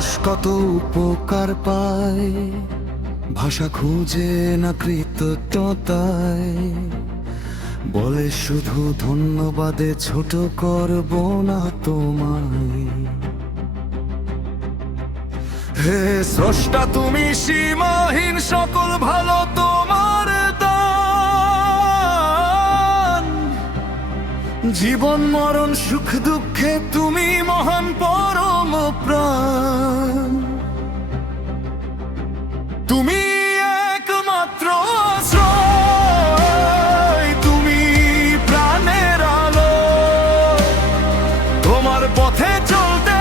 মানুষ কত উপকার পায়, ভাষা খুঁজে না কৃতজ্ঞতায়, বলে শুধু ধন্যবাদে ছোট করব না তোমায়। হে স্রষ্টা, তুমি সীমাহীন, সকল ভালো তোমার দান। জীবন মরণ সুখ দুঃখে তুমি মহান পরম প্রাণ। তুমি একমাত্র আশ্রয়, তুমি প্রাণের আলো। তোমার পথে চলতে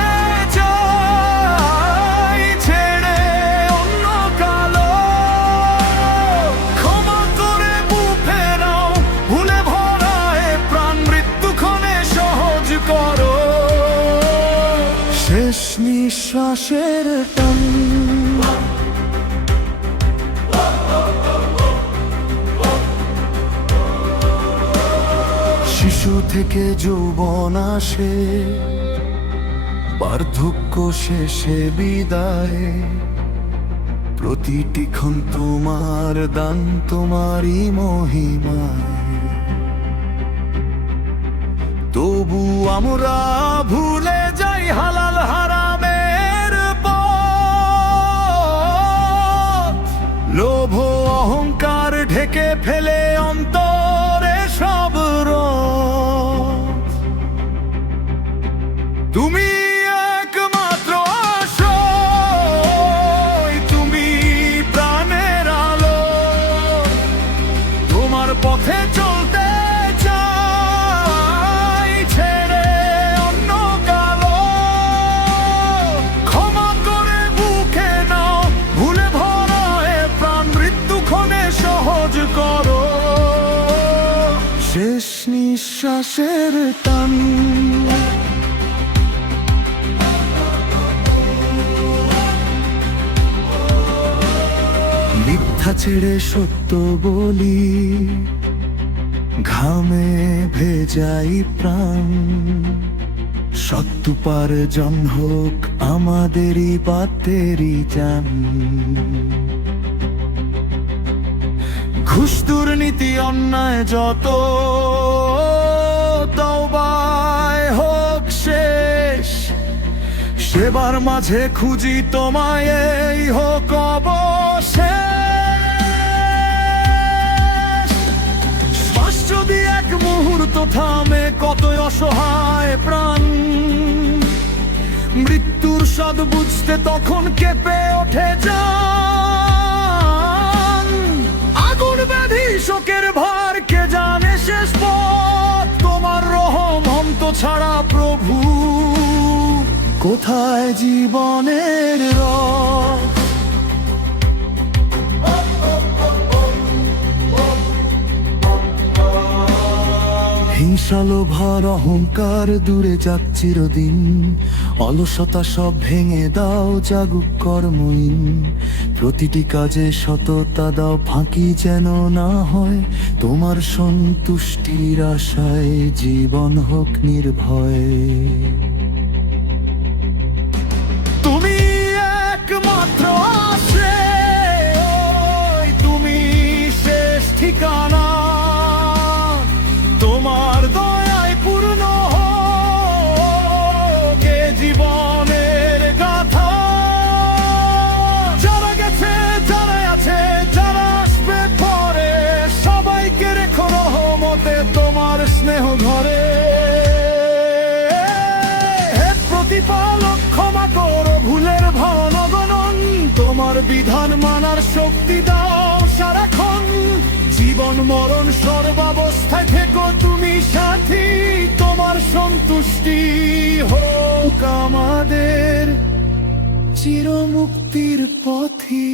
চাই, ছেড়ে অন্য কালো। ক্ষমা করে বুকে নাও, ভুলে ভরায় প্রাণ, মৃত্যুক্ষণে সহজ করো। শেষ নিঃশ্বাসের টান, শিশু থেকে যৌবন আসে, বার্ধক্য শেষে বিদায়। প্রতিটি ক্ষণ তোমার দান, তোমারই মহিমায়। তবু আমরা ভুলে যাই হালাল হারামের পথ। লোভ অহংকার ঢেকে ফেলে অন্তরে সব রোগ। তুমি একমাত্র আশ্রয়, তুমি প্রাণের আলো। তোমার পথে চলতে চাই, ছেড়ে অন্য কালো। ক্ষমা করে বুকে নাও, ভুলে ভরায় প্রাণ, মৃত্যুক্ষণে সহজ করো। শেষ নিঃশ্বাসের টান, মিথ্যা ছেড়ে সত্য বলি, ঘামে ভেজাই প্রাণ। সত্যুপার্জন হোক আমাদেরই বাতেরই জান। ঘুষ দুর্নীতি অন্যায় যত, তওবায় হোক শেষ। সেবার মাঝে খুঁজি তোমায়, এই হোক অবশেষ। শ্বাস যদি এক মুহূর্ত থামে, কতই অসহায় প্রাণ। মৃত্যুর স্বাদ বুঝতে তখন কেঁপে ওঠে জান। আগুন ব্যাধি শোকের ভার, কে জানে শেষ পথ। তোমার রহম অন্ত ছাড়া প্রভু, কোথায় জীবনের রথ। হিংসা লোভার অহংকার দূরে যাক চিরদিন। অলসতা সব ভেঙে দাও, জাগুক কর্মহীন। প্রতিটি কাজে সততা দাও, ফাঁকি যেন না হয়। তোমার সন্তুষ্টির আশায় জীবন হোক নির্ভয়। তুমি একমাত্র আশ্রয়, তুমি শেষ ঠিকানা। তোমার দয়ায় পূর্ণ হোক এ জীবনের গাথা। যারা গেছে, যারা আছে, যারা আসবে পরে, সবাইকে রেখো রহমতে তোমার স্নেহ ঘরে। হে প্রতিপালক, ক্ষমা করো ভুলের ভান অগণন। তোমার বিধান মানার শক্তি দাও সারাক্ষণ। জীবন মরণ সর্বাবস্থায় থেকো তুমি সাথী। তোমার সন্তুষ্টি হোক আমাদের চিরমুক্তির পথি।